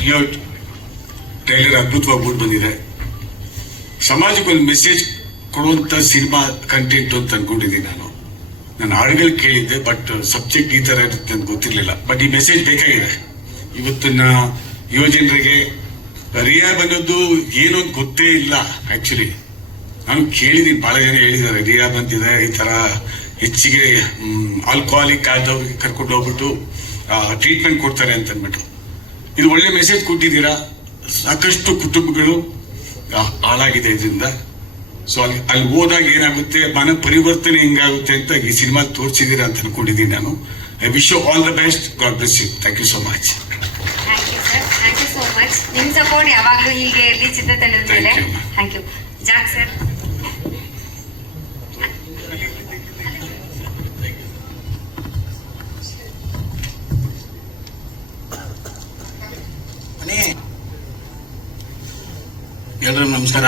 ಪಿಯೋಟ್ trailer ಅದ್ಭುತವಾಗಿ mood ಬಂದಿದೆ. ಸಮಾಜಕ್ಕೆ ಒಂದು ಮೆಸೇಜ್ ಕೊಡುವಂತ ಸಿನಿಮಾ ಕಂಟೆಂಟ್ ಅಂತ ಅನ್ಕೊಂಡಿದ್ದೀನಿ ನಾನು. ನಾನು ಹಾಡುಗಳು ಕೇಳಿದ್ದೆ ಬಟ್ ಸಬ್ಜೆಕ್ಟ್ ಈ ತರ ಇರುತ್ತೆ ಅಂತ ಗೊತ್ತಿರಲಿಲ್ಲ. ಬಟ್ ಈ ಮೆಸೇಜ್ ಬೇಕಾಗಿದೆ. ಇವತ್ತಿನ ಯುವ ಜನರಿಗೆ ಅನ್ನೋದು ಬಂದದ್ದು ಏನು ಗೊತ್ತೇ ಇಲ್ಲ ಆಕ್ಚುಲಿ ನಾನು ಕೇಳಿದೀನಿ ಬಹಳ ಜನ ಹೇಳಿದ್ದಾರೆ ರಿಯಾಬ್ ಬಂದಿದೆ, ಈ ತರ ಹೆಚ್ಚಿಗೆ ಆಲ್ಕೋಹಾಲಿಕ್ ಆದವ್ರಿಗೆ ಕರ್ಕೊಂಡು ಹೋಗ್ಬಿಟ್ಟು ಟ್ರೀಟ್ಮೆಂಟ್ ಕೊಡ್ತಾರೆ ಅಂತ ಅಂದ್ಬಿಟ್ಟು. ಇದು ಒಳ್ಳೆ ಮೆಸೇಜ್ ಕೊಟ್ಟಿದ್ದೀರಾ? ಸಾಕಷ್ಟು ಕುಟುಂಬಗಳು ಹಾಳಾಗಿದೆ ಇದರಿಂದ. ಸೊ ಅಲ್ಲಿ ಅಲ್ಲಿ ಹೋದಾಗ ಏನಾಗುತ್ತೆ? ಮನ ಪರಿವರ್ತನೆ ಹೆಂಗಾಗುತ್ತೆ ಅಂತ ಈ ಸಿನಿಮಾ ತೋರಿಸಿದ್ದೀರಾ ಅಂತ ಅನ್ಕೊಂಡಿದ್ದೀನಿ ನಾನು. I wish you all the best God bless you thank you so much ನಿಮ್ ಸಪೋರ್ಟ್ ಯಾವಾಗಲೂ ಹೀಗೆ ಇರಲಿ ಚಿತ್ರತಂಡದ ಮೇಲೆ. ಥ್ಯಾಂಕ್ ಯು ಜಾಕ್ ಸರ್ ಎಲ್ರಿಗೂ ನಮಸ್ಕಾರ.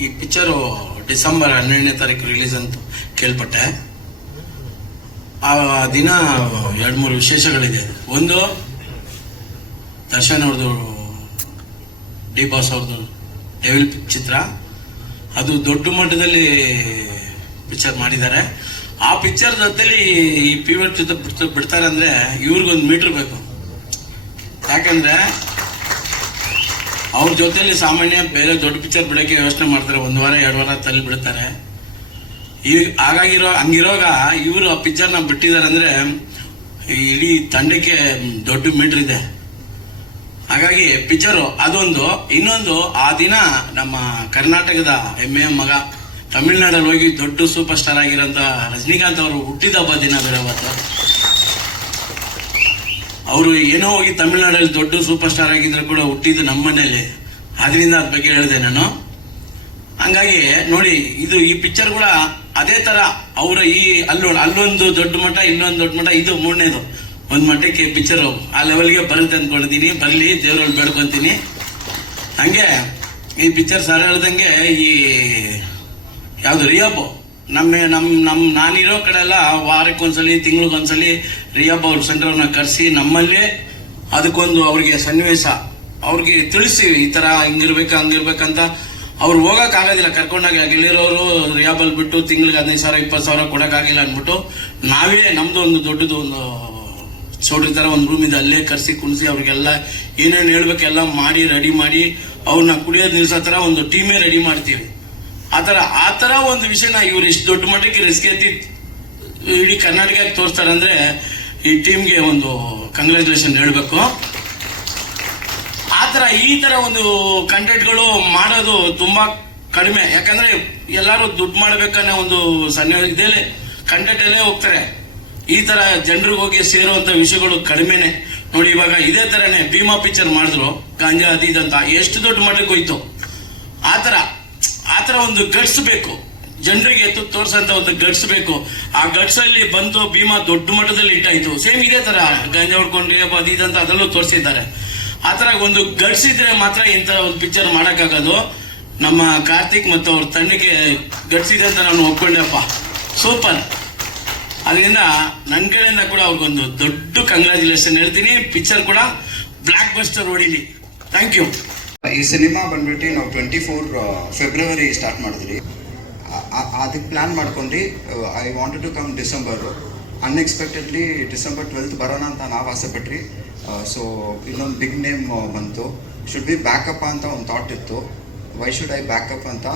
ಈ ಪಿಕ್ಚರು ಡಿಸೆಂಬರ್ ಹನ್ನೆರಡನೇ ತಾರೀಕು ರಿಲೀಸ್ ಅಂತ ಕೇಳ್ಪಟ್ಟೆ. ಆ ದಿನ ಎರಡು ಮೂರು ವಿಶೇಷಗಳಿದೆ. ಒಂದು, ದರ್ಶನ್ ಅವ್ರದ್ದು ಡಿ ಬಾಸ್ ಅವ್ರದ್ದು ಡೆವಿಲ್ ಚಿತ್ರ. ಅದು ದೊಡ್ಡ ಮಟ್ಟದಲ್ಲಿ ಪಿಕ್ಚರ್ ಮಾಡಿದ್ದಾರೆ. ಆ ಪಿಕ್ಚರ್ ಜೊತೆಲಿ ಈ ಪಿವಟ್ ಜೊತೆ ಬಿಡ್ತ- ಬಿಡ್ತಾರೆ ಅಂದರೆ ಇವ್ರಿಗೊಂದು ಮೀಟ್ರ್ ಬೇಕು. ಯಾಕಂದ್ರೆ ಅವ್ರ ಜೊತೆಲಿ ಸಾಮಾನ್ಯ ಬೇರೆ ದೊಡ್ಡ ಪಿಕ್ಚರ್ ಬಿಡಕ್ಕೆ ಯೋಚನೆ ಮಾಡ್ತಾರೆ. ಒಂದು ವಾರ, ಎರಡು ವಾರ ತಲ್ಲಿ ಬಿಡ್ತಾರೆ. ಈಗ ಹಾಗಾಗಿರೋ ಹಂಗಿರೋಗ ಇವರು ಆ ಪಿಕ್ಚರ್ನ ಬಿಟ್ಟಿದ್ದಾರೆ ಅಂದ್ರೆ ಇಡೀ ತಂಡಕ್ಕೆ ದೊಡ್ಡ ಮೀಟ್ರ್ ಇದೆ. ಹಾಗಾಗಿ ಪಿಕ್ಚರು ಅದೊಂದು. ಇನ್ನೊಂದು, ಆ ದಿನ ನಮ್ಮ ಕರ್ನಾಟಕದ ಹೆಮ್ಮೆಯ ಮಗ, ತಮಿಳ್ನಾಡಲ್ಲಿ ಹೋಗಿ ದೊಡ್ಡ ಸೂಪರ್ ಸ್ಟಾರ್ ಆಗಿರೋಂಥ ರಜನಿಕಾಂತ್ ಅವರು ಹುಟ್ಟಿದ ಹಬ್ಬ ದಿನ ಬೇರೆ ಅವತ್ತು. ಅವರು ಏನೋ ಹೋಗಿ ತಮಿಳ್ನಾಡಲ್ಲಿ ದೊಡ್ಡ ಸೂಪರ್ ಸ್ಟಾರ್ ಆಗಿದ್ರು ಕೂಡ ಹುಟ್ಟಿದ್ದು ನಮ್ಮ ಮನೇಲಿ ಅದರಿಂದ ಅದ್ರ ಬಗ್ಗೆ ಹೇಳಿದೆ ನಾನು. ಹಂಗಾಗಿ ನೋಡಿ, ಇದು ಈ ಪಿಕ್ಚರ್ ಕೂಡ ಅದೇ ತರ ಅವರ ಈ ಅಲ್ಲೋ ಅಲ್ಲೊಂದು ದೊಡ್ಡ ಮಠ, ಇನ್ನೊಂದು ದೊಡ್ಡ ಮಠ, ಇದು ಮೂರನೇದು. ಒಂದ್ ಮಟ್ಟಕ್ಕೆ ಪಿಕ್ಚರ್ ಆ ಲೆವೆಲ್ಗೆ ಬರುತ್ತೆ ಅಂದ್ಕೊಂಡಿದ್ದೀನಿ ಬರಲಿ ದೇವ್ರಲ್ಲಿ ಬೇಡ್ಕೊತೀನಿ. ಹಂಗೆ ಈ ಪಿಕ್ಚರ್ ಸರ್ ಹೇಳ್ದಂಗೆ ಈ ಯಾವುದು ರಿಯಾಬ್? ನಮ್ಮ ನಮ್ಮ ನಮ್ಮ ನಾನಿರೋ ಕಡೆ ಎಲ್ಲ ವಾರಕ್ಕೆ ಒಂದ್ಸಲಿ ತಿಂಗಳಿಗೊಂದ್ಸಲಿ ರಿಯಾಬ್ ಅವ್ರ ಸೆಂಟರ್ನ ಕರೆಸಿ ನಮ್ಮಲ್ಲೇ ಅದಕ್ಕೊಂದು ಅವ್ರಿಗೆ ಸನ್ನಿವೇಶ, ಅವ್ರಿಗೆ ತಿಳಿಸಿ ಈ ತರ ಹಿಂಗಿರ್ಬೇಕು ಹಂಗಿರ್ಬೇಕಂತ ಅವ್ರು ಹೋಗಕ್ ಆಗೋದಿಲ್ಲ. ಕರ್ಕೊಂಡಾಗ ಗೆಳೆಯರವರು ರಿಯಾಬಲ್ ಬಿಟ್ಟು ತಿಂಗಳಿಗೆ ಹದಿನೈದು ಸಾವಿರ, ಇಪ್ಪತ್ತು ಸಾವಿರ ಕೊಡೋಕ್ಕಾಗಿಲ್ಲ ಅಂದ್ಬಿಟ್ಟು ನಾವೇ ನಮ್ದು ಒಂದು ದೊಡ್ಡದು ಒಂದು ಚೌಟ್ರಿ ಥರ ಒಂದು ರೂಮ್ ಇದೆ. ಅಲ್ಲೇ ಕರೆಸಿ, ಕುಣಿಸಿ ಅವ್ರಿಗೆಲ್ಲ ಏನೇನು ಹೇಳ್ಬೇಕೆಲ್ಲ ಮಾಡಿ ರೆಡಿ ಮಾಡಿ ಅವ್ರನ್ನ ಕುಡಿಯೋದು ನಿಲ್ಸೋ ಥರ ಒಂದು ಟೀಮೇ ರೆಡಿ ಮಾಡ್ತೀವಿ. ಆತರ ಆ ಥರ ಒಂದು ವಿಷಯನ ಇವ್ರು ಇಷ್ಟು ದೊಡ್ಡ ಮಟ್ಟಕ್ಕೆ ರಿಸ್ಕ್ ಎತ್ತಿ, ಇಡೀ ಕರ್ನಾಟಕಕ್ಕೆ ತೋರಿಸ್ತಾರೆ ಅಂದ್ರೆ ಈ ಟೀಮ್ಗೆ ಒಂದು ಕಂಗ್ರ್ಯಾಚುಲೇಷನ್ ಹೇಳಬೇಕು. ಆ ಥರ ಈ ಥರ ಒಂದು ಕಂಟೆಂಟ್ಗಳು ಮಾಡೋದು ತುಂಬಾ ಕಡಿಮೆ. ಯಾಕಂದ್ರೆ ಎಲ್ಲರೂ ದುಡ್ಡು ಮಾಡ್ಬೇಕನ್ನೋ ಒಂದು ಇದೇ ಕಂಟೆಂಟ್ ಅಲ್ಲೇ ಹೋಗ್ತಾರೆ. ಈ ತರ ಜನರಿಗೆ ಹೋಗಿ ಸೇರುವಂತ ವಿಷಯಗಳು ಕಡಿಮೆನೆ. ನೋಡಿ, ಇವಾಗ ಇದೇ ತರನೇ ಭೀಮಾ ಪಿಕ್ಚರ್ ಮಾಡಿದ್ರು, ಗಾಂಜಾ ಅದಿದಂತ ಎಷ್ಟು ದೊಡ್ಡ ಮಟ್ಟಕ್ಕೆ ಹೋಯ್ತು. ಆ ತರ ತರ ಒಂದು ಗಟ್ಸ್ ಬೇಕು ಜನರಿಗೆ ಎತ್ತು ತೋರಿಸಂತ ಒಂದು ಗಟ್ಸ್ ಬೇಕು ಆ ಗಟ್ಸ್ ಅಲ್ಲಿ ಬಂದು ಭೀಮಾ ದೊಡ್ಡ ಮಟ್ಟದಲ್ಲಿ ಇಟ್ಟಾಯ್ತು. ಸೇಮ್ ಇದೇ ತರ ಗಾಂಜಾ ಹೊಡ್ಕೊಂಡು ಅದು ಇದಂತ ಅದರಲ್ಲೂ ತೋರಿಸಿದ್ದಾರೆ. ಆ ಥರ ಒಂದು ಗಟ್ಸ್ ಇದ್ರೆ ಮಾತ್ರ ಇಂಥ ಒಂದು ಪಿಕ್ಚರ್ ಮಾಡೋಕ್ಕಾಗೋದು. ನಮ್ಮ ಕಾರ್ತಿಕ್ ಮತ್ತು ಅವ್ರ ತಣ್ಣಿಗೆ ಗಟ್ಸ್ ಅಂತ ನಾನು ಒಪ್ಕೊಂಡೆಪ್ಪ. ಸೂಪರ್ ಅದರಿಂದ ನನ್ನ ಕಡೆಯಿಂದ ಕೂಡ ಅವ್ರಿಗೊಂದು ದೊಡ್ಡ ಕಂಗ್ರ್ಯಾಚುಲೇಷನ್ ಹೇಳ್ತೀನಿ. ಪಿಕ್ಚರ್ ಕೂಡ ಬ್ಲ್ಯಾಕ್ ಬಸ್ಟರ್ ಹೊಡಿಲಿ ಥ್ಯಾಂಕ್ ಯು ಈ ಸಿನಿಮಾ ಬಂದ್ಬಿಟ್ಟು ನಾವು ಟ್ವೆಂಟಿ ಫೋರ್ ಫೆಬ್ರವರಿ ಸ್ಟಾರ್ಟ್ ಮಾಡಿದ್ರಿ. ಅದಕ್ಕೆ ಪ್ಲ್ಯಾನ್ ಮಾಡ್ಕೊಂಡ್ರಿ I wanted to come December unexpectedly December twelfth ಬರೋಣ ಅಂತ ನಾವು ಆಸೆ ಪಟ್ರಿ. ಸೊ ಇನ್ನೊಂದು ಬಿಗ್ ನೇಮ್ ಬಂತು. ಶುಡ್ ಬಿ ಬ್ಯಾಕಪ್ ಅಂತ ಒಂದು ಥಾಟ್ ಇತ್ತು. ವೈ ಶುಡ್ ಐ ಬ್ಯಾಕಪ್ ಅಂತ,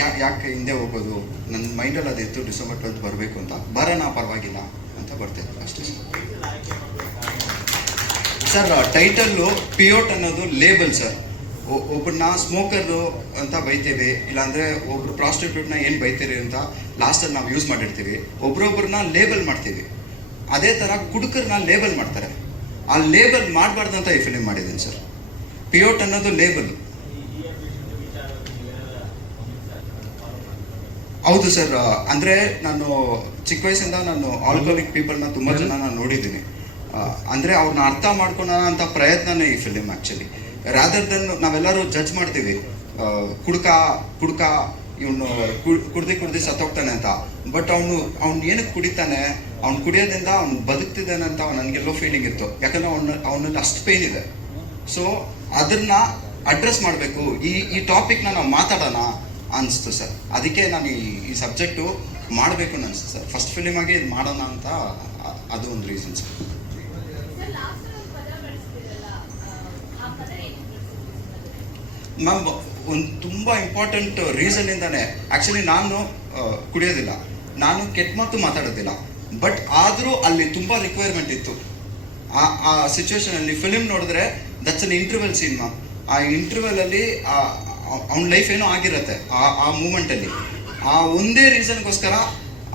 ಯಾ, ಯಾಕೆ ಹಿಂದೆ ಹೋಗೋದು? ನನ್ನ ಮೈಂಡಲ್ಲಿ ಅದಿತ್ತು ಡಿಸೆಂಬರ್ ಟ್ವೆಲ್ತ್ ಬರಬೇಕು ಅಂತ. ಬರೋಣ, ಪರವಾಗಿಲ್ಲ ಅಂತ ಬರ್ತಿತ್ತು ಅಷ್ಟೇ. ಸರ್ ಟೈಟಲ್ಲು ಪಿಯೋಟ್ ಅನ್ನೋದು ಲೇಬಲ್ ಸರ್ ಒಬ್ಬರನ್ನ ಸ್ಮೋಕರು ಅಂತ ಬೈತೇವೆ ಇಲ್ಲಾಂದರೆ ಒಬ್ರು ಪ್ರಾಸ್ಟಿಟ್ಯೂಟ್ನ ಏನು ಬೈತೀರಿ ಅಂತ ಲಾಸ್ಟಲ್ಲಿ ನಾವು ಯೂಸ್ ಮಾಡಿರ್ತೀವಿ. ಒಬ್ರೊಬ್ಬರನ್ನ ಲೇಬಲ್ ಮಾಡ್ತೀವಿ. ಅದೇ ಥರ ಕುಡುಕರನ್ನ ಲೇಬಲ್ ಮಾಡ್ತಾರೆ. ಆ ಲೇಬಲ್ ಮಾಡಬಾರ್ದು ಅಂತ ಈ ಫಿಲಿಮ್ ಮಾಡಿದ್ದೀನಿ ಸರ್. ಪಿಯೋಟ್ ಅನ್ನೋದು ಲೇಬಲ್ ಹೌದು ಸರ್ ಅಂದರೆ ನಾನು ಚಿಕ್ಕ ವಯಸ್ಸಿಂದ ನಾನು ಆಲ್ಕೋಲಿಕ್ ಪೀಪಲ್ನ ತುಂಬ ಜನ ನಾನು ನೋಡಿದ್ದೀನಿ ಅಂದರೆ ಅವ್ರನ್ನ ಅರ್ಥ ಮಾಡ್ಕೊಳ್ಳೋಣ ಅಂತ ಪ್ರಯತ್ನನೇ ಈ ಫಿಲಿಮ್ ಆಕ್ಚುಲಿ ರಾದರ್ ದನ್ ನಾವೆಲ್ಲರೂ ಜಡ್ಜ್ ಮಾಡ್ತೀವಿ ಕುಡ್ಕ ಕುಡ್ಕ, ಇವನು ಕುಡ್ದಿ ಕುಡ್ದಿ ಸತ್ತೋಗ್ತಾನೆ ಅಂತ. ಬಟ್ ಅವನು, ಅವ್ನು ಏನಕ್ಕೆ ಕುಡಿತಾನೆ, ಅವ್ನು ಕುಡಿಯೋದ್ರಿಂದ ಅವ್ನು ಬದುಕ್ತಿದ್ದಾನೆ ಅಂತ ನನಗೆಲ್ಲೋ ಫೀಲಿಂಗ್ ಇತ್ತು. ಯಾಕಂದ್ರೆ ಅವನು, ಅವನಲ್ಲಿ ಅಷ್ಟು ಪೇನ್ ಇದೆ. ಸೊ ಅದನ್ನ ಅಡ್ರೆಸ್ ಮಾಡಬೇಕು. ಈ ಈ ಟಾಪಿಕ್ನ ನಾವು ಮಾತಾಡೋಣ ಅನಿಸ್ತು ಸರ್. ಅದಕ್ಕೆ ನಾನು ಈ ಈ ಸಬ್ಜೆಕ್ಟು ಮಾಡಬೇಕು ಅನಿಸ್ತು ಸರ್. ಫಸ್ಟ್ ಫಿಲಿಮಾಗಿ ಇದು ಮಾಡೋಣ ಅಂತ ಅದು ಒಂದು ರೀಸನ್ ಸರ್. ಮ್ಯಾಮ್ ಒಂದು ತುಂಬ ಇಂಪಾರ್ಟೆಂಟ್ ರೀಸನ್ ಇಂದಾನೆ. ಆಕ್ಚುಲಿ ನಾನು ಕುಡಿಯೋದಿಲ್ಲ. ನಾನು ಕೆಟ್ಟ ಮಾತು ಮಾತಾಡೋದಿಲ್ಲ. ಬಟ್ ಆದರೂ ಅಲ್ಲಿ ತುಂಬ ರಿಕ್ವೈರ್ಮೆಂಟ್ ಇತ್ತು. ಆ ಆ ಸಿಚುವೇಶನ್ ಅಲ್ಲಿ ಫಿಲಿಮ್ ನೋಡಿದ್ರೆ that's an interval scene ma'am ಆ ಇಂಟರ್ವೆಲ್ ಅಲ್ಲಿ ಅವ್ನ ಲೈಫ್ ಏನೋ ಆಗಿರತ್ತೆ, ಆ ಆ ಮೂಮೆಂಟ್ ಅಲ್ಲಿ. ಆ ಒಂದೇ ರೀಸನ್ಗೋಸ್ಕರ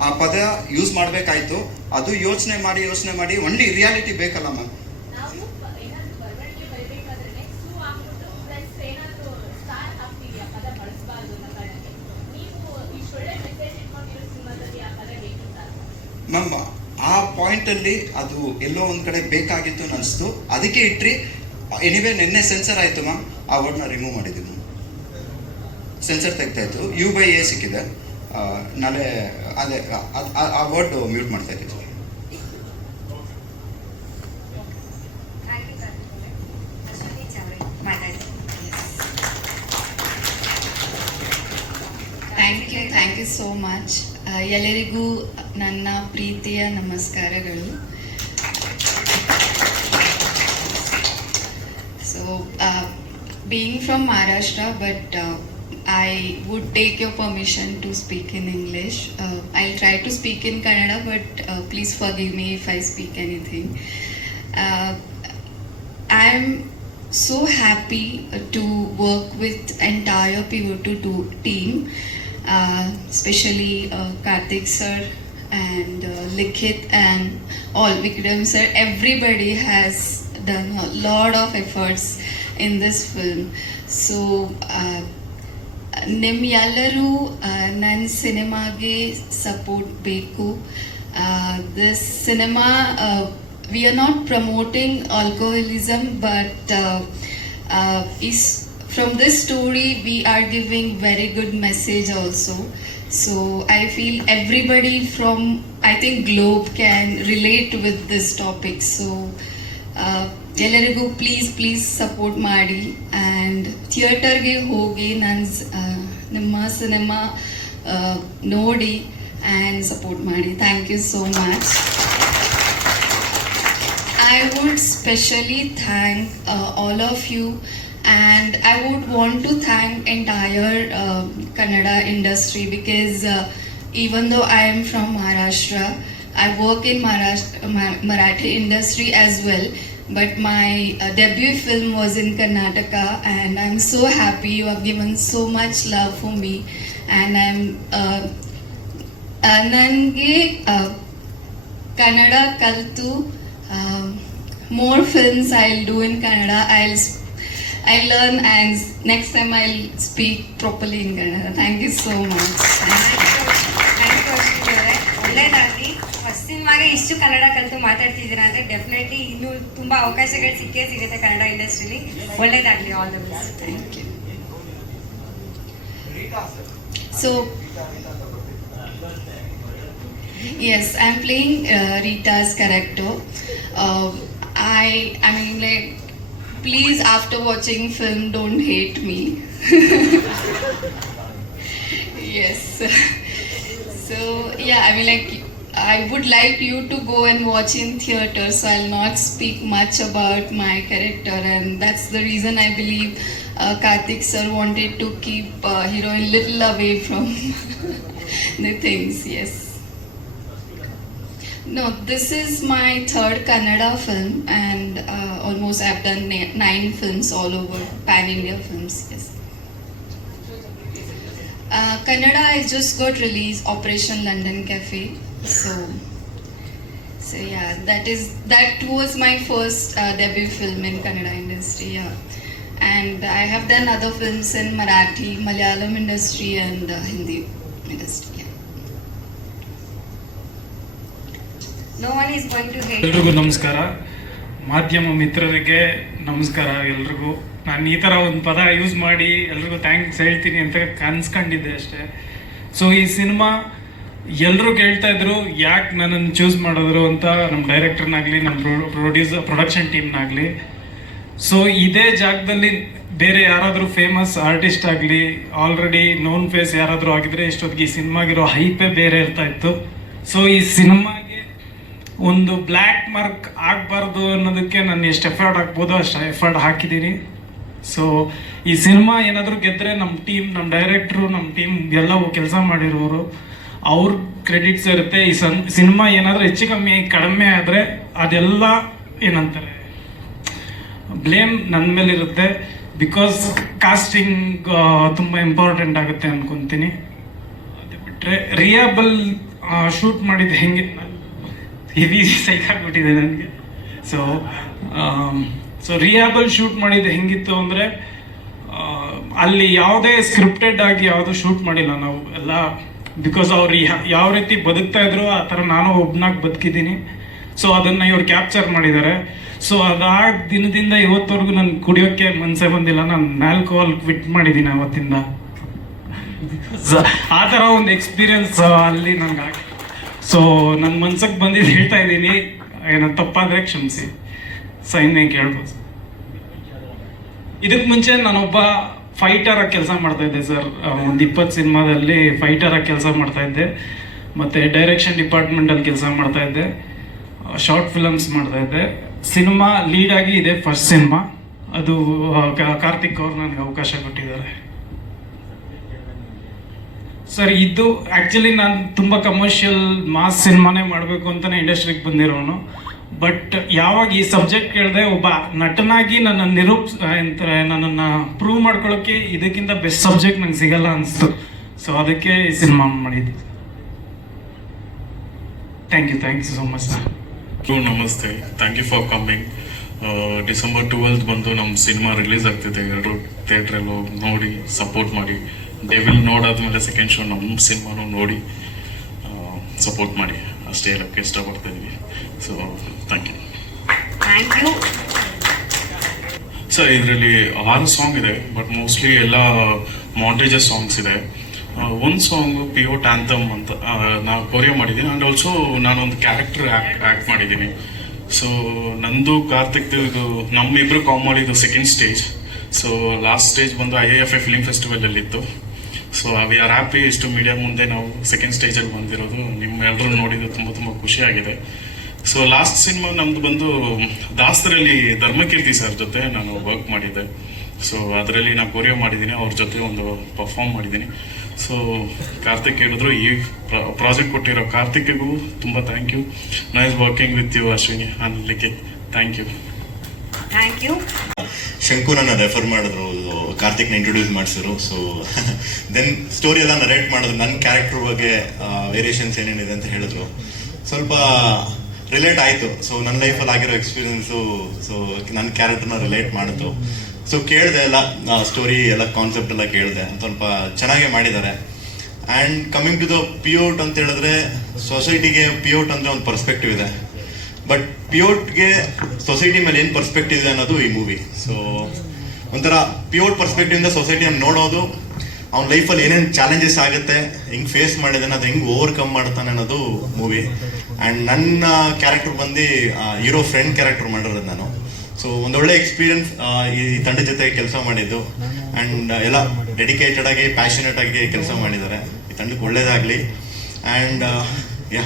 ಆ ಪದ ಯೂಸ್ ಮಾಡಬೇಕಾಯ್ತು. ಅದು ಯೋಚನೆ ಮಾಡಿ ಯೋಚನೆ ಮಾಡಿ ಒನ್ಲಿ ರಿಯಾಲಿಟಿ ಬೇಕಲ್ಲ ಮ್ಯಾಮ್ ನಾವು ಏನಾದ್ರು ಬರವಣಿಗೆ ಬರಬೇಕಾದ್ರೆ ಸೂ ಹಾಕ್ಬಿಟ್ಟು ಪ್ಲಸ್ ಏನಾದ್ರು ಸ್ಟಾರ್ ಹಾಕ್ತೀವಿ ಆ ಪದ ಬಳಸಬಾರ್ದು ಅನ್ನೋ ಕಾರಣಕ್ಕೆ ನೀವು ಇಷ್ಟು ಒಳ್ಳೆ ಮೆಸೇಜ್ ಇಟ್ಕೊಂಡಿರೋ ಸಿನಿಮಾದಲ್ಲಿ ಆ ಪದ ಹೇಗಿಲ್ಲ ಮ್ಯಾಮ್ ಆ ಪಾಯಿಂಟ್ ಅಲ್ಲಿ ಅದು ಎಲ್ಲೋ ಒಂದ್ ಕಡೆ ಬೇಕಾಗಿತ್ತು ಅನಿಸ್ತು. ಅದಕ್ಕೆ ಇಟ್ರಿ ಎನಿವೆ ನಿನ್ನೆ ಸೆನ್ಸರ್ ಆಯ್ತು ಮ್ಯಾಮ್ ಆ ವರ್ಡ್ನ ರಿಮೂವ್ ಮಾಡಿದ್ದೀನಿ ಸೆನ್ಸರ್ ತೆಗ್ತಾ ಇತ್ತು. ಯು ಬೈ ಎ ಸಿಕ್ಕಿದೆ. ನಾಳೆ, ಅದೇ, ಆ- ವರ್ಡ್ ಮ್ಯೂಟ್ ಮಾಡ್ತಾ ಇದ್ದೀವಿ thank you thank you so much ಎಲ್ಲರಿಗೂ ನನ್ನ ಪ್ರೀತಿಯ ನಮಸ್ಕಾರಗಳು so being from Maharashtra but I would take your permission to speak in English I try to speak in Kannada but please forgive me if I speak anything I'm so happy to work with entire Pivotal to- team, uh, especially uh, Karthik sir and uh, Likhit and all Vikram sir. Everybody has done a lot of efforts in this film. So. Uh, ನಿಮ್ಮೆಲ್ಲರೂ ನನ್ನ ಸಿನಿಮಾಗೆ support ಬೇಕು this cinema we are not promoting alcoholism but is from this story we are giving very good message also So I feel everybody from I think globe can relate with this topic so ಎಲ್ಲರಿಗೂ please please support ಮಾಡಿ. And ಥಿಯೇಟರ್ಗೆ ಹೋಗಿ ನನ್ನ ನಿಮ್ಮ cinema ನೋಡಿ and support ಮಾಡಿ. Thank you so much I would specially thank uh, all of you and I would want to thank entire uh, Kannada industry because uh, even though I am from Maharashtra, I work in Maharashtra, Ma- Marathi industry as well. But my uh, debut film was in Karnataka, and I'm so happy you have given so much love for me, and I'm uh, ನನಗೆ ಕನ್ನಡ ಕಲಿತು more films I will do in Kannada I I Learn and next time I will speak properly in Kannada thank you so much thank you Ashwini ಅವರೇ ಒಳ್ಳೇದಾಗಲಿ first ಸಿನಿಮಾಗೆ ಇಷ್ಟು ಕನ್ನಡ ಕಲಿತು ಮಾತಾಡ್ತಿದ್ದೀರಾ ಅಂದರೆ definitely ಇನ್ನೂ ತುಂಬ ಅವಕಾಶಗಳು ಸಿಕ್ಕೇ ಸಿಗುತ್ತೆ ಕನ್ನಡ ಇಂಡಸ್ಟ್ರಿಲಿ ಒಳ್ಳೇದಾಗಲಿ all the best thank you so Yes, I'm playing uh, Rita's character. Uh, I, I mean, like, please, after watching film, don't hate me. yes. So yeah, I mean, like, I would like you to go and watch in theater. So I'll not speak much about my character, and that's the reason I believe uh, Karthik sir wanted to keep uh, heroine little away from the things. Yes. No, this is my third Kannada film, and uh, almost I've done nine films all over pan India films. Yes. Uh, Kannada, I just got released Operation London Cafe. So, so yeah, that is that was my first uh, debut film in Kannada industry. Yeah, and I have done other films in Marathi, Malayalam industry, and uh, Hindi industry. ಎಲ್ರಿಗೂ ನಮಸ್ಕಾರ. ಮಾಧ್ಯಮ ಮಿತ್ರರಿಗೆ ನಮಸ್ಕಾರ ಎಲ್ರಿಗೂ. ನಾನು ಈ ಥರ ಒಂದು ಪದ ಯೂಸ್ ಮಾಡಿ ಎಲ್ರಿಗೂ ಥ್ಯಾಂಕ್ಸ್ ಹೇಳ್ತೀನಿ ಅಂತ ಕನ್ಸ್ಕೊಂಡಿದ್ದೆ ಅಷ್ಟೇ. ಸೊ ಈ ಸಿನಿಮಾ ಎಲ್ಲರೂ ಕೇಳ್ತಾ ಇದ್ರು ಯಾಕೆ ನನ್ನನ್ನು ಚೂಸ್ ಮಾಡಿದ್ರು ಅಂತ ನಮ್ಮ ಡೈರೆಕ್ಟರ್ನಾಗಲಿ ನಮ್ಮ ಪ್ರೊಡ್ಯೂಸರ್ ಪ್ರೊಡಕ್ಷನ್ ಟೀಮ್ನಾಗಲಿ ಸೊ ಇದೇ ಜಾಗದಲ್ಲಿ ಬೇರೆ ಯಾರಾದರೂ ಫೇಮಸ್ ಆರ್ಟಿಸ್ಟ್ ಆಗಲಿ ಆಲ್ರೆಡಿ ನೋನ್ ಫೇಸ್ ಯಾರಾದರೂ ಆಗಿದ್ರೆ ಇಷ್ಟೊತ್ತಿಗೆ ಈ ಸಿನಿಮಾಗಿರೋ ಹೈಪೇ ಬೇರೆ ಇರ್ತಾ ಇತ್ತು. ಸೊ ಈ ಸಿನಿಮಾಗೆ ಒಂದು ಬ್ಲ್ಯಾಕ್ ಮಾರ್ಕ್ ಆಗಬಾರ್ದು ಅನ್ನೋದಕ್ಕೆ ನಾನು ಎಷ್ಟು ಎಫರ್ಟ್ ಹಾಕ್ಬೋದು ಅಷ್ಟು ಎಫರ್ಟ್ ಹಾಕಿದ್ದೀನಿ. ಸೊ ಈ ಸಿನಿಮಾ ಏನಾದರೂ ಗೆದ್ದರೆ ನಮ್ಮ ಟೀಮ್ ನಮ್ಮ ಡೈರೆಕ್ಟ್ರು ನಮ್ಮ ಟೀಮ್ ಎಲ್ಲವೂ ಕೆಲಸ ಮಾಡಿರೋರು, ಅವ್ರ ಕ್ರೆಡಿಟ್ಸ್ ಇರುತ್ತೆ. ಈ ಸನ್ ಸಿನಿಮಾ ಏನಾದರೂ ಹೆಚ್ಚು ಕಮ್ಮಿ, ಕಡಿಮೆ ಆದರೆ ಅದೆಲ್ಲ ಏನಂತಾರೆ? ಬ್ಲೇಮ್ ನನ್ನ ಮೇಲೆ ಇರುತ್ತೆ ಬಿಕಾಸ್ ಕಾಸ್ಟಿಂಗ್ ತುಂಬ ಇಂಪಾರ್ಟೆಂಟ್ ಆಗುತ್ತೆ ಅಂದ್ಕೊತೀನಿ ಅದು ಬಿಟ್ಟರೆ ರಿಯಾಬಲ್ ಶೂಟ್ ಮಾಡಿದ್ದು ಹೆಂಗೆ? ಹೆವಿ ಸೈಕ್ ಆಗಿಬಿಟ್ಟಿದೆ ನನಗೆ. ಸೊ ಸೊ ರಿಯಾಬಲ್ ಶೂಟ್ ಮಾಡಿದ್ದು ಹೆಂಗಿತ್ತು ಅಂದರೆ ಅಲ್ಲಿ ಯಾವುದೇ ಸ್ಕ್ರಿಪ್ಟೆಡ್ ಆಗಿ ಯಾವುದು ಶೂಟ್ ಮಾಡಿಲ್ಲ ನಾವು. ಎಲ್ಲ ಬಿಕಾಸ್ ಅವ್ರು ಯಾವ ರೀತಿ ಬದುಕ್ತಾ ಇದ್ರು ಆ ಥರ ನಾನು ಒಬ್ನಾಗಿ ಬದುಕಿದ್ದೀನಿ. ಸೊ ಅದನ್ನು ಇವ್ರು ಕ್ಯಾಪ್ಚರ್ ಮಾಡಿದ್ದಾರೆ. ಸೊ ಅದಾದ ದಿನದಿಂದ ಇವತ್ತವರೆಗೂ ನಾನು ಕುಡಿಯೋಕ್ಕೆ ಮನಸ್ಸೇ ಬಂದಿಲ್ಲ. ನಾನು ಆಲ್ಕೋಹಾಲ್ ಕ್ವಿಟ್ ಮಾಡಿದ್ದೀನಿ ಅವತ್ತಿಂದ. ಆ ಥರ ಒಂದು ಎಕ್ಸ್ಪೀರಿಯನ್ಸ್ ಅಲ್ಲಿ ನನಗೆ ಸೊ ನನ್ನ ಮನ್ಸಕ್ಕೆ ಬಂದಿದ್ದು ಹೇಳ್ತಾ ಇದ್ದೀನಿ. ಏನೋ ತಪ್ಪಾದ್ರೆ ಕ್ಷಮಿಸಿ. ಸೈನ್ಯ ಕೇಳ್ಬೋದು. ಇದಕ್ಕೆ ಮುಂಚೆ ನಾನೊಬ್ಬ ಫೈಟರ್ ಆಗಿ ಕೆಲಸ ಮಾಡ್ತಾ ಇದ್ದೆ, ಸರ್. ಒಂದು ಇಪ್ಪತ್ತು ಸಿನಿಮಾದಲ್ಲಿ ಫೈಟರ್ ಆಗಿ ಕೆಲಸ ಮಾಡ್ತಾ ಇದ್ದೆ. ಮತ್ತು ಡೈರೆಕ್ಷನ್ ಡಿಪಾರ್ಟ್ಮೆಂಟಲ್ಲಿ ಕೆಲಸ ಮಾಡ್ತಾ ಇದ್ದೆ. ಶಾರ್ಟ್ ಫಿಲಮ್ಸ್ ಮಾಡ್ತಾ ಇದ್ದೆ. ಸಿನಿಮಾ ಲೀಡ್ ಆಗಿ ಇದೆ ಫಸ್ಟ್ ಸಿನಿಮಾ. ಅದು ಕಾರ್ತಿಕ್ ಅವ್ರು ನನಗೆ ಅವಕಾಶ ಕೊಟ್ಟಿದ್ದಾರೆ. ಸರ್ ಇದು ಆ್ಯಕ್ಚುಲಿ ನಾನು ತುಂಬ ಕಮರ್ಷಿಯಲ್ ಮಾಸ್ ಸಿನಿಮಾನೇ ಮಾಡಬೇಕು ಅಂತಲೇ ಇಂಡಸ್ಟ್ರಿಗೆ ಬಂದಿರೋನು. ಬಟ್ ಯಾವಾಗ ಈ ಸಬ್ಜೆಕ್ಟ್ ಕೇಳಿದೆ ಒಬ್ಬ ನಟನಾಗಿ ನನ್ನ ನಿರೂಪ್ ನನ್ನನ್ನು ಪ್ರೂವ್ ಮಾಡ್ಕೊಳ್ಳೋಕ್ಕೆ ಇದಕ್ಕಿಂತ ಬೆಸ್ಟ್ ಸಬ್ಜೆಕ್ಟ್ ನಂಗೆ ಸಿಗಲ್ಲ ಅನಿಸ್ತು. ಸೊ ಅದಕ್ಕೆ ಈ ಸಿನಿಮಾ ಮಾಡಿದ್ದೆ. Thank you thank you so much sir ನಮಸ್ತೆ. Thank you for coming December twelfth ಬಂದು ನಮ್ಮ ಸಿನಿಮಾ ರಿಲೀಸ್ ಆಗ್ತಿದೆ. ಎರಡು ಥಿಯೇಟ್ರಲ್ಲೂ ನೋಡಿ ಸಪೋರ್ಟ್ ಮಾಡಿ. ಡೆವಿಲ್ ನೋಡಾದ್ಮೇಲೆ ಸೆಕೆಂಡ್ ಶೋ ನಮ್ಮ ಸಿನಿಮಾನು ನೋಡಿ ಸಪೋರ್ಟ್ ಮಾಡಿ. ಅಷ್ಟೇ ಹೇಳೋಕ್ಕೆ ಇಷ್ಟಪಡ್ತಾ ಇದ್ವಿ. So thank you thank you sir ಇದರಲ್ಲಿ ಆರು ಸಾಂಗ್ ಇದೆ ಬಟ್ ಮೋಸ್ಟ್ಲಿ ಎಲ್ಲ ಮಾಂಟೇಜಸ್ ಸಾಂಗ್ಸ್ ಇದೆ. ಒಂದು ಸಾಂಗ್ ಪಿಯೋ ಟ್ಯಾಂಥಮ್ ಅಂತ ನಾನು ಕೊರಿಯೋ ಮಾಡಿದ್ದೀನಿ. ಆ್ಯಂಡ್ ಆಲ್ಸೋ ನಾನೊಂದು ಕ್ಯಾರೆಕ್ಟರ್ ಆ್ಯಕ್ಟ್ ಮಾಡಿದ್ದೀನಿ. ಸೊ ನಂದು ಕಾರ್ತಿಕ್ದು ಇದು ನಮ್ಮಿಬ್ರು ಕಾಮ್ ಇದು second stage so last stage ಬಂದು ಐ ಎಫ್ ಎ ಫಿಲ್ಮ್ ಫೆಸ್ಟಿವಲಲ್ಲಿತ್ತು ಸೊ ವಿ ಆರ್ ಹ್ಯಾಪಿ ಇಷ್ಟು ಮೀಡಿಯಾ ಮುಂದೆ ನಾವು ಸೆಕೆಂಡ್ ಸ್ಟೇಜಲ್ಲಿ ಬಂದಿರೋದು. ನಿಮ್ಮ ಎಲ್ಲರೂ ನೋಡಿದ್ದು ತುಂಬ ತುಂಬ ಖುಷಿಯಾಗಿದೆ ಸೊ ಲಾಸ್ಟ್ ಸಿನಿಮಾ ನಮ್ದು ಬಂದು ದಾಸರಲ್ಲಿ ಧರ್ಮಕೀರ್ತಿ ಸರ್ ಜೊತೆ ನಾನು ವರ್ಕ್ ಮಾಡಿದ್ದೆ. ಸೊ ಅದರಲ್ಲಿ ನಾನು ಕೊರಿಯೋ ಮಾಡಿದ್ದೀನಿ ಅವ್ರ ಜೊತೆ ಒಂದು ಪರ್ಫಾರ್ಮ್ ಮಾಡಿದ್ದೀನಿ. ಸೊ ಕಾರ್ತಿಕ್ ಹೇಳಿದ್ರು ಈ ಪ್ರಾಜೆಕ್ಟ್ ಕೊಟ್ಟಿರೋ ಕಾರ್ತಿಕ್ಗೂ ತುಂಬ thank you nice working with you Ashwini ಅನ್ಲಿಕ್ಕೆ. Thank you thank you Shanku ನನ್ನ ರೆಫರ್ ಮಾಡಿದ್ರು ಕಾರ್ತಿಕ್ನ ಇಂಟ್ರೊಡ್ಯೂಸ್ ಮಾಡಿಸಿದ್ರು ಸೊ ದೆನ್ ಸ್ಟೋರಿ ಎಲ್ಲ ನರೇಟ್ ಮಾಡಿದ್ರು. ನನ್ನ ಕ್ಯಾರೆಕ್ಟರ್ ಬಗ್ಗೆ ವೇರಿಯೇಷನ್ಸ್ ಏನೇನಿದೆ ಅಂತ ಹೇಳಿದ್ರು. ಸ್ವಲ್ಪ ರಿಲೇಟ್ ಆಯಿತು. ಸೊ ನನ್ನ ಲೈಫಲ್ಲಿ ಆಗಿರೋ ಎಕ್ಸ್ಪೀರಿಯನ್ಸು ಸೊ ನನ್ನ ಕ್ಯಾರೆಕ್ಟರ್ನ ರಿಲೇಟ್ ಮಾಡಿತು. ಸೊ ಕೇಳಿದೆ ಎಲ್ಲ ಸ್ಟೋರಿ ಎಲ್ಲ ಕಾನ್ಸೆಪ್ಟ್ ಎಲ್ಲ ಕೇಳಿದೆ. ಸ್ವಲ್ಪ ಚೆನ್ನಾಗೇ ಮಾಡಿದ್ದಾರೆ. ಆ್ಯಂಡ್ ಕಮಿಂಗ್ ಟು ದ ಪಿಯೋಟ್ ಅಂತ ಹೇಳಿದ್ರೆ ಸೊಸೈಟಿಗೆ ಪಿಯೋಟ್ ಅಂದರೆ ಒಂದು ಪರ್ಸ್ಪೆಕ್ಟಿವ್ ಇದೆ. ಬಟ್ ಪಿಯೋಟ್ಗೆ ಸೊಸೈಟಿ ಮೇಲೆ ಏನು ಪರ್ಸ್ಪೆಕ್ಟಿವ್ ಇದೆ ಅನ್ನೋದು ಈ ಮೂವಿ ಸೊ ಒಂಥರ ಪ್ಯೂರ್ ಪರ್ಸ್ಪೆಕ್ಟಿವ್ ಇಂದ ಸೊಸೈಟಿಯನ್ನು ನೋಡೋದು, ಅವ್ನ ಲೈಫಲ್ಲಿ ಏನೇನು ಚಾಲೆಂಜಸ್ ಆಗುತ್ತೆ, ಹೆಂಗ್ ಫೇಸ್ ಮಾಡಿದಾನೆ ಅದು ಹೆಂಗ್ ಓವರ್ಕಮ್ ಮಾಡ್ತಾನೆ ಅನ್ನೋದು ಮೂವಿ ಆ್ಯಂಡ್ ನನ್ನ ಕ್ಯಾರೆಕ್ಟರ್ ಬಂದು ಹೀರೋ ಫ್ರೆಂಡ್ ಕ್ಯಾರೆಕ್ಟರ್ ಮಾಡಿರೋದು ನಾನು. ಸೊ ಒಂದೊಳ್ಳೆ ಎಕ್ಸ್ಪೀರಿಯನ್ಸ್ ಈ ತಂಡ ಜೊತೆ ಕೆಲಸ ಮಾಡಿದ್ದು. ಆ್ಯಂಡ್ ಎಲ್ಲ ಡೆಡಿಕೇಟೆಡ್ ಆಗಿ ಪ್ಯಾಷನೇಟ್ ಆಗಿ ಕೆಲಸ ಮಾಡಿದ್ದಾರೆ. ಈ ತಂಡಕ್ಕೆ ಒಳ್ಳೇದಾಗಲಿ. ಆ್ಯಂಡ್ ಯಾ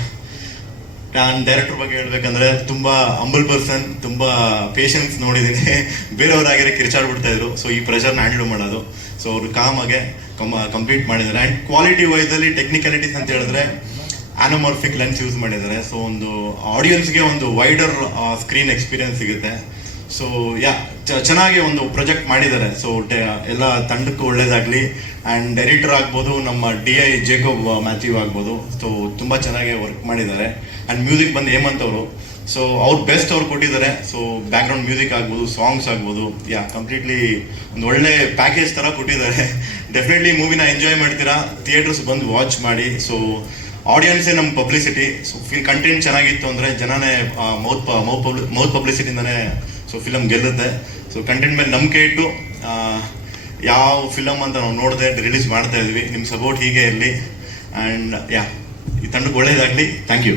ನಾನು ಡೈರೆಕ್ಟರ್ ಬಗ್ಗೆ ಹೇಳ್ಬೇಕಂದ್ರೆ ತುಂಬಾ ಅಂಬಲ್ ಪರ್ಸನ್ ತುಂಬಾ ಪೇಷನ್ಸ್ ನೋಡಿದ್ದೀನಿ. ಬೇರೆಯವರಾಗಿರೋ ಕಿರ್ಚಾಡ್ಬಿಡ್ತಾ ಇದ್ರು ಸೊ ಈ ಪ್ರೆಷರ್ನ ಹ್ಯಾಂಡಲ್ ಮಾಡೋದು. ಸೊ ಅವರು ಕಾಮಾಗೆ ಕಂಪ್ಲೀಟ್ ಮಾಡಿದ್ದಾರೆ. ಆ್ಯಂಡ್ ಕ್ವಾಲಿಟಿ ವೈಸ್ ಅಲ್ಲಿ ಟೆಕ್ನಿಕಲಿಟೀಸ್ ಅಂತ ಹೇಳಿದ್ರೆ ಆನೋಮಾರ್ಫಿಕ್ ಲೆನ್ಸ್ ಯೂಸ್ ಮಾಡಿದ್ದಾರೆ. ಸೊ ಒಂದು ಆಡಿಯನ್ಸ್ಗೆ ಒಂದು ವೈಡರ್ ಸ್ಕ್ರೀನ್ ಎಕ್ಸ್ಪೀರಿಯನ್ಸ್ ಸಿಗುತ್ತೆ. ಸೊ ಯಾ ಚೆನ್ನಾಗಿ ಒಂದು ಪ್ರೊಜೆಕ್ಟ್ ಮಾಡಿದ್ದಾರೆ. ಸೊ ಎಲ್ಲ ತಂಡಕ್ಕೂ ಒಳ್ಳೇದಾಗಲಿ. ಆ್ಯಂಡ್ ಡೈರೆಕ್ಟರ್ ಆಗ್ಬೋದು, ನಮ್ಮ ಡಿ ಐ ಜೇಕೋಬ್ ಮ್ಯಾಥ್ಯೂ ಆಗ್ಬೋದು. ಸೊ ತುಂಬ ಚೆನ್ನಾಗಿ ವರ್ಕ್ ಮಾಡಿದ್ದಾರೆ. ಆ್ಯಂಡ್ ಮ್ಯೂಸಿಕ್ ಬಂದು ಹೇಮಂತ್ ಅವರು ಸೊ ಅವ್ರು ಬೆಸ್ಟ್ ಅವ್ರು ಕೊಟ್ಟಿದ್ದಾರೆ. ಸೊ ಬ್ಯಾಕ್ಗ್ರೌಂಡ್ ಮ್ಯೂಸಿಕ್ ಆಗ್ಬೋದು ಸಾಂಗ್ಸ್ ಆಗ್ಬೋದು. ಯಾ ಕಂಪ್ಲೀಟ್ಲಿ ಒಂದು ಒಳ್ಳೆ ಪ್ಯಾಕೇಜ್ ಥರ ಕೊಟ್ಟಿದ್ದಾರೆ. ಡೆಫಿನೆಟ್ಲಿ ಮೂವಿನ ಎಂಜಾಯ್ ಮಾಡ್ತೀರಾ? ಥಿಯೇಟರ್ಸ್ ಬಂದು ವಾಚ್ ಮಾಡಿ. ಸೊ ಆಡಿಯನ್ಸೇ ನಮ್ಮ ಪಬ್ಲಿಸಿಟಿ ಸೊ ಫಿಲ್ ಕಂಟೆಂಟ್ ಚೆನ್ನಾಗಿತ್ತು ಅಂದರೆ ಜನನೇ ಮೌತ್ ಮೌತ್ ಮೌತ್ ಪಬ್ಲಿಸಿಟಿಯಿಂದನೇ ಸೊ ಫಿಲಮ್ ಗೆಲ್ಲುತ್ತೆ. ಸೊ ಕಂಟೆಂಟ್ ಮೇಲೆ ನಂಬಿಕೆ ಇಟ್ಟು ಯಾವ ಫಿಲಮ್ ಅಂತ ನಾವು ನೋಡದೆ ರಿಲೀಸ್ ಮಾಡ್ತಾ ಇದ್ವಿ. ನಿಮ್ಮ ಸಪೋರ್ಟ್ ಹೀಗೆ ಇರಲಿ. ಆ್ಯಂಡ್ ಯಾ ಈ ತಂಡಕ್ಕೆ ಒಳ್ಳೆಯದಾಗಲಿ thank you